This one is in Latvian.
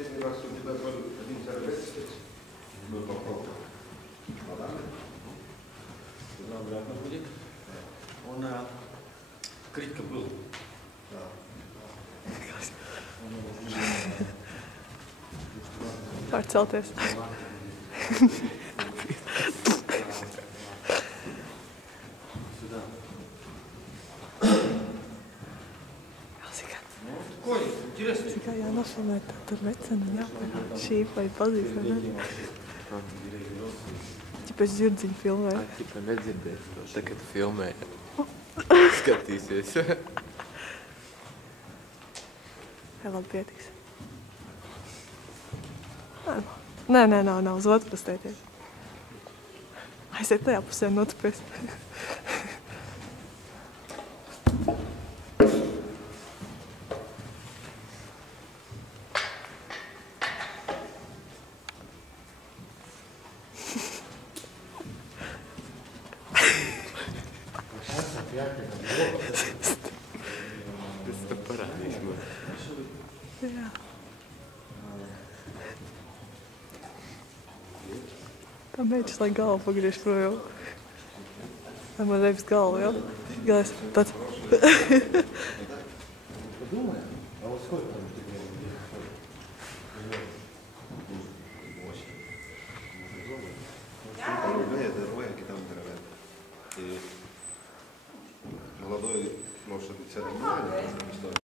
последний раз у тебя был один сервис, мы попробуем. Куда обратно будет? Он критика был. Pārcelties. Сюда. Какой? Интересно. Tikai jānofilmē tur vecena, šī vai pazīst, vai ne? Ķipa es dzirdziņu filmēju. Ķipa nedzirdēs to, tagad filmē. Skatīsies. Jā, labi pietiks. Nē, nav uz otru pusē tiek. Aiziet tajā pusē un otru pusē. Es tev parādīšu man. Jā. Tā mēģis, lai galvu pagriež projām. Lai man nevis galvu, jā? Galēs tāds. Подумай, а вот сколько там тебе? 8 рублей, это двойки там дорогая. И молодой, может, все равно,